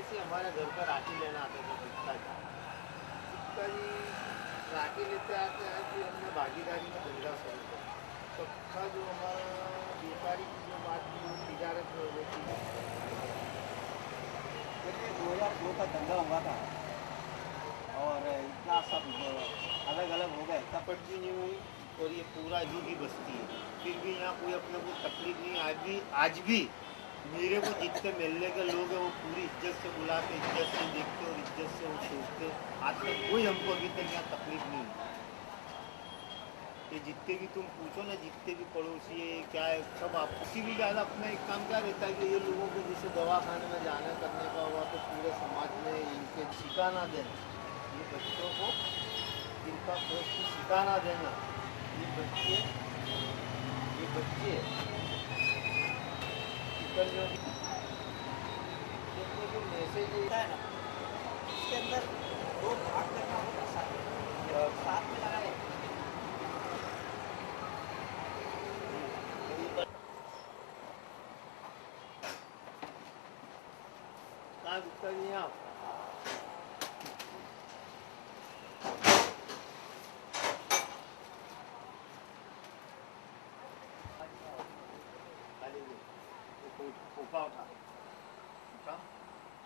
ऐसे हमारे घर पर राखी लेना आते थे गुप्ता जी। गुप्ता जी राखी लेते आते हैं, फिर हमने भागीदारी में धंधा शुरू किया। सबका जो हमारा व्यापारी की जो बात थी वो तिजारत में हो गई थी। देखिए 2002 का दंगा हुआ था और इतना सब अलग अलग हो गए, तब तपट भी नहीं हुई और ये पूरा यूं ही बसती है, फिर भी यहाँ कोई अपने को तकलीफ नहीं। आज भी मेरे को जितने मिलने के लोग हैं वो पूरी इज्जत से बुलाते, इज्जत से देखते और इज्जत से वो सोचते। आज तक कोई हमको अभी तक यहाँ तकलीफ नहीं है। ये जितने भी तुम पूछो ना, जितने भी पड़ोसी है क्या है, सब आप किसी भी ज़्यादा अपना एक काम क्या रहता है कि ये लोगों को जैसे दवाखाने में जाने करने का हुआ तो पूरे समाज में इनके ठिकाना देना, ये बच्चों को इनका प्रश्न ठिकाना देना। ये बच्चे जो मैसेज है ना, इसके अंदर दो भाग करना होगा, साथ में लगाए। कहाँ गुप्ता जी आप उठा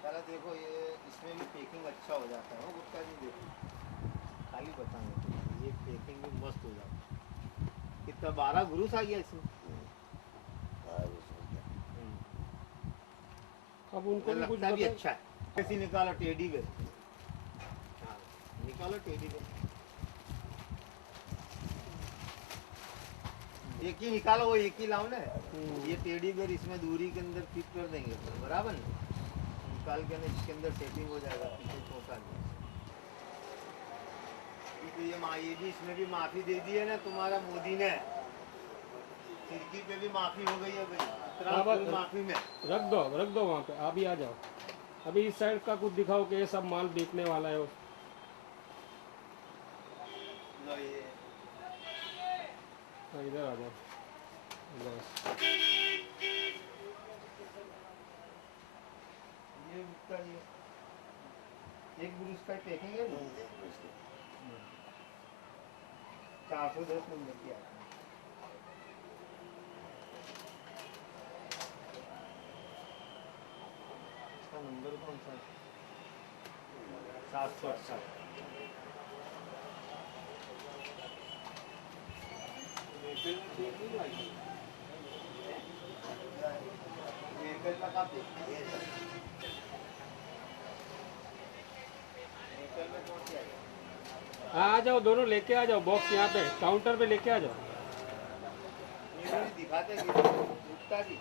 पहले देखो, ये इसमें भी पैकिंग अच्छा हो जाता है गुप्ता जी। देखो खाली बताएंगे, ये पैकिंग भी मस्त हो जाता है। कितना 12 ग्रुस आ गया इसमें। अब उनको भी कुछ लगता भी बता। अच्छा है। कैसी निकालो टेडी बेयर, हाँ निकालो टेडी बेयर, एक ही निकालो, वो एक ही लाओ ना। ये टेडी बेयर इसमें दूरी के अंदर फिट कर देंगे बराबर ना, निकाल के ना इसके अंदर सेटिंग हो जाएगा, पीछे छोटा नहीं। ये भी इसमें भी माफी दे दी है ना तुम्हारा मोदी ने, खिड़की पे भी माफी हो गई है भाई, माफी में रख दो वहाँ पे। अभी आ जाओ, अभी इस साइड का कुछ दिखाओ कि ये सब माल बेचने वाला है। लो ये इधर आ जाओ बस। ये उसका ये एक ब्रूस का पैकिंग है ना, 410 नंबर की आता है। इसका नंबर कौन सा है? 768। आ जाओ, दोनों लेके आ जाओ, बॉक्स यहाँ पे काउंटर पे लेके आ जाओ। दिखाते गुप्ता जी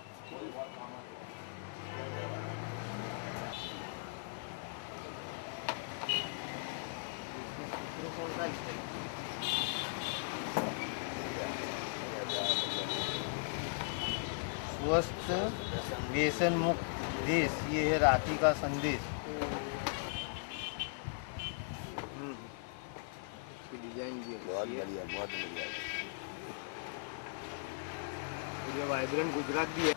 स्वस्थ व्यसन मुक्त देश, ये है राखी का संदेश। डिजाइन भी बहुत बढ़िया, बहुत बढ़िया। ये वाइब्रेंट गुजरात भी है।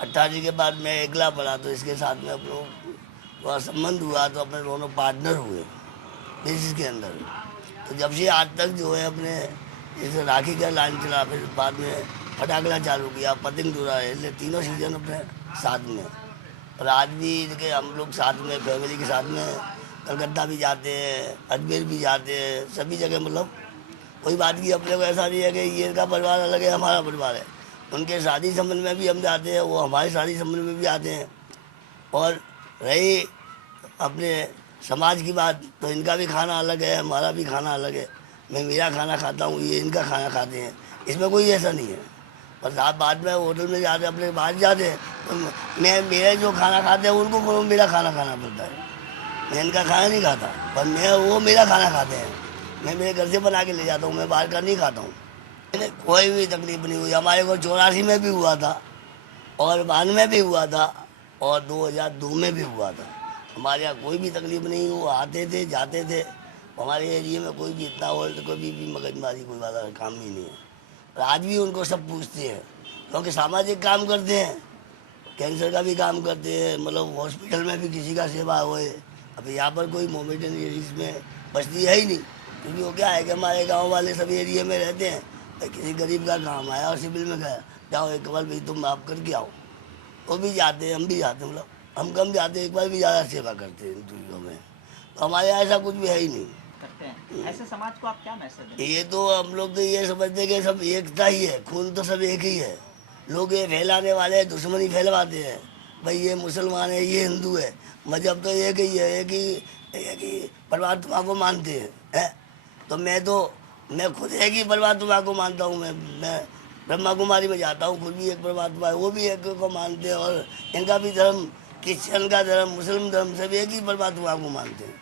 अट्ठाजी के बाद मैं अकेला पड़ा, तो इसके साथ में अपनों का संबंध हुआ, तो अपने दोनों पार्टनर हुए बिजनेस के अंदर। तो जब से आज तक जो है अपने जैसे राखी का लाइन चला, फिर बाद में फटाखड़ा चालू किया, पतंग उड़ा है, इसलिए तीनों सीजन अपने साथ में। और आज भी देखिए हम लोग साथ में फैमिली के साथ में कलकत्ता भी जाते हैं, अजमेर भी जाते हैं, सभी जगह। मतलब कोई बात की अपने को ऐसा नहीं है कि ये इनका परिवार अलग है, हमारा परिवार है। उनके शादी संबंध में भी हम जाते हैं, वो हमारे शादी संबंध में भी आते हैं। और रही अपने समाज की बात, तो इनका भी खाना अलग है, हमारा भी खाना अलग है। मैं मेरा खाना खाता हूँ, ये इनका खाना खाते हैं, इसमें कोई ऐसा नहीं है। और साथ बाद में होटल में जाते, अपने बाहर जाते हैं, तो मैं मेरे जो खाना खाते हैं उनको मेरा खाना खाना पड़ता है। मैं इनका खाना नहीं खाता, पर वो मेरा खाना खाते हैं। मैं मेरे घर से बना के ले जाता हूँ, मैं बाहर का नहीं खाता हूँ। कोई भी तकलीफ नहीं हुई। हमारे को 84 में भी हुआ था, और 92 में भी हुआ था और 2002 में भी हुआ था। हमारे यहाँ कोई भी तकलीफ नहीं, वो आते थे जाते थे। हमारे एरिया में कोई भी इतना वर्ल्ड कभी भी मगजमारी कोई वाला काम ही नहीं है। और आज भी उनको सब पूछते हैं, क्योंकि सामाजिक काम करते हैं, कैंसर का भी काम करते हैं, मतलब हॉस्पिटल में भी किसी का सेवा हुए। अब यहाँ पर कोई मोमेडन एरियाज में बस्ती है ही नहीं, क्योंकि वो क्या है कि हमारे गांव वाले सब एरिया में रहते हैं। किसी गरीब का काम आया और सिविल में गया, जाओ एक बार भाई तुम आप करके आओ, वो भी जाते हैं, हम भी जाते हैं, मतलब हम कम जाते हैं, एक बार भी ज़्यादा सेवा करते हैं इन चीज़ों में। तो हमारे यहाँ ऐसा कुछ भी है ही नहीं करते हैं। ऐसे समाज को आप क्या मैसेज दें? ये तो हम लोग तो ये समझते हैं कि सब एकता ही है, खून तो सब एक ही है। लोग ये फैलाने वाले दुश्मनी फैलवाते हैं, भाई ये मुसलमान है ये हिंदू है, मजहब तो एक ही है, एक ही परमात्मा को मानते हैं। तो मैं खुद एक ही परमात्मा को मानता हूँ। मैं ब्रह्मा कुमारी में जाता हूँ, खुद भी एक परमात्मा है, वो भी एक को मानते हैं। और इनका भी धर्म, क्रिश्चियन का धर्म, मुस्लिम धर्म, सब एक ही परमात्मा को मानते हैं।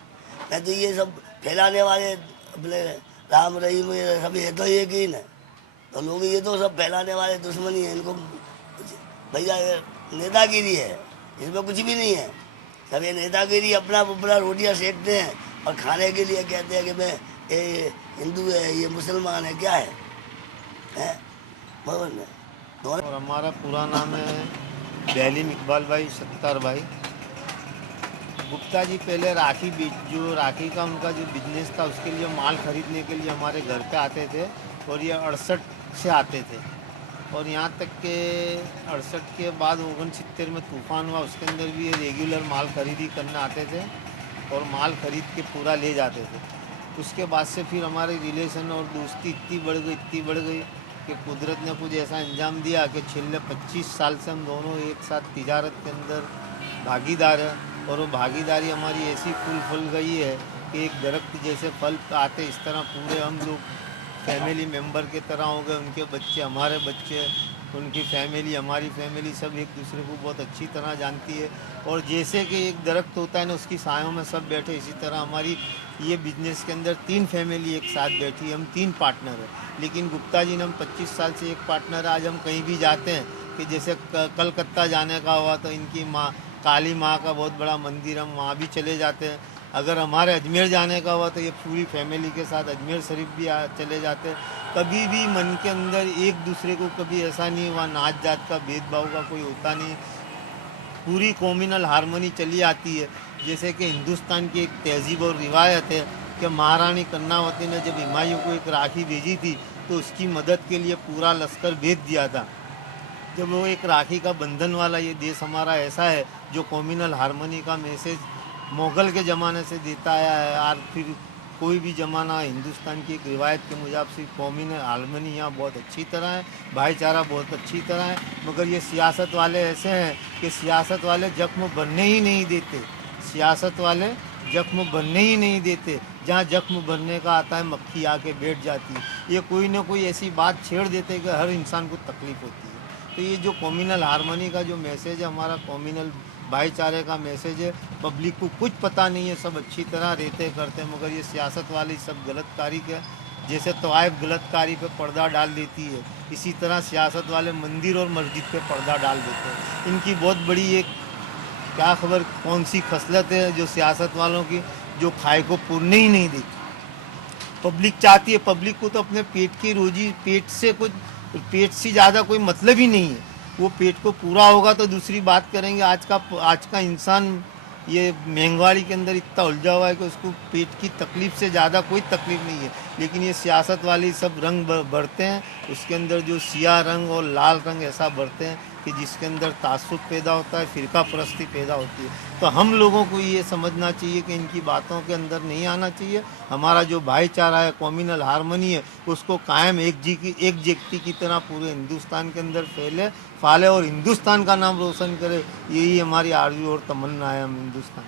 मैं तो ये सब फैलाने वाले अपने राम रहीम सब ये तो एक ही ना, तो लोग ये तो सब फैलाने वाले दुश्मनी है। इनको भैया नेतागिरी है, इसमें कुछ भी नहीं है। सब ये नेतागिरी अपना रोटियां सेकते हैं और खाने के लिए कहते हैं कि मैं ये हिंदू है ये मुसलमान है, क्या है? और हमारा पूरा नाम है बेलीम इकबाल भाई सत्तार भाई गुप्ता जी। पहले जो राखी का उनका जो बिजनेस था, उसके लिए माल खरीदने के लिए हमारे घर पे आते थे और ये 68 से आते थे। और यहाँ तक के 68 के बाद 69 में तूफान हुआ, उसके अंदर भी ये रेगुलर माल खरीदी करने आते थे और माल खरीद के पूरा ले जाते थे। उसके बाद से फिर हमारे रिलेशन और दोस्ती इतनी बढ़ गई कि कुदरत ने कुछ ऐसा अंजाम दिया कि पिछले 25 साल से हम दोनों एक साथ तिजारत के अंदर भागीदार हैं। और वो भागीदारी हमारी ऐसी फूल गई है कि एक दरख्त जैसे फल आते, इस तरह पूरे हम लोग फैमिली मेंबर के तरह हो गए। उनके बच्चे हमारे बच्चे, उनकी फैमिली हमारी फैमिली, सब एक दूसरे को बहुत अच्छी तरह जानती है। और जैसे कि एक दरख्त होता है ना, उसकी छायों में सब बैठे, इसी तरह हमारी ये बिजनेस के अंदर 3 फैमिली एक साथ बैठी है। हम 3 पार्टनर हैं, लेकिन गुप्ता जी ने हम 25 साल से एक पार्टनर। आज हम कहीं भी जाते हैं कि जैसे कलकत्ता जाने का हुआ तो इनकी माँ काली माँ का बहुत बड़ा मंदिर, हम वहाँ भी चले जाते हैं। अगर हमारे अजमेर जाने का हुआ तो ये पूरी फैमिली के साथ अजमेर शरीफ भी चले जाते हैं। कभी भी मन के अंदर एक दूसरे को कभी ऐसा नहीं हुआ, नाच जात का भेदभाव का कोई होता नहीं। पूरी कॉम्युनल हारमोनी चली आती है। जैसे कि हिंदुस्तान की एक तहजीब और रिवायत है कि महारानी कर्णावती ने जब हुमायूं को एक राखी भेजी थी तो उसकी मदद के लिए पूरा लश्कर भेज दिया था। जब वो एक राखी का बंधन वाला ये देश हमारा ऐसा है जो कॉम्युनल हारमोनी का मैसेज मुग़ल के ज़माने से देता आया है। और फिर कोई भी ज़माना हिंदुस्तान की एक रिवायत के मुताबिक से कॉम्युनल हारमोनी यहाँ बहुत अच्छी तरह है, भाईचारा बहुत अच्छी तरह है। मगर ये सियासत वाले ऐसे हैं कि सियासत वाले जख्म बनने ही नहीं देते। सियासत वाले जख्म बनने ही नहीं देते। जहाँ जख्म बनने का आता है मक्खी आके बैठ जाती है। ये कोई ना कोई ऐसी बात छेड़ देते कि हर इंसान को तकलीफ़ होती है। तो ये जो कॉम्युनल हारमोनी का जो मैसेज है, हमारा कॉम्युनल भाईचारे का मैसेज है, पब्लिक को कुछ पता नहीं है, सब अच्छी तरह रहते करते हैं। मगर ये सियासत वाली सब गलतकारी के, जैसे तवाइफ गलतकारी पे पर्दा डाल देती है, इसी तरह सियासत वाले मंदिर और मस्जिद पे पर्दा डाल देते हैं। इनकी बहुत बड़ी एक क्या खबर कौन सी खसलत है जो सियासत वालों की, जो खाए को पुरने ही नहीं देती। पब्लिक चाहती है, पब्लिक को तो अपने पेट की रोजी, पेट से ज़्यादा कोई मतलब ही नहीं है। वो पेट को पूरा होगा तो दूसरी बात करेंगे। आज का इंसान ये महंगाई के अंदर इतना उलझा हुआ है कि उसको पेट की तकलीफ़ से ज़्यादा कोई तकलीफ़ नहीं है। लेकिन ये सियासत वाली सब रंग भरते हैं, उसके अंदर जो सियाह रंग और लाल रंग ऐसा भरते हैं कि जिसके अंदर तासुब पैदा होता है, फ़िरका परस्ती पैदा होती है। तो हम लोगों को ये समझना चाहिए कि इनकी बातों के अंदर नहीं आना चाहिए। हमारा जो भाईचारा है, कॉम्युनल हारमोनी है, उसको कायम एकजुटता की तरह पूरे हिंदुस्तान के अंदर फैले और हिंदुस्तान का नाम रोशन करे। यही हमारी आरज़ू और तमन्ना है हम हिंदुस्तान।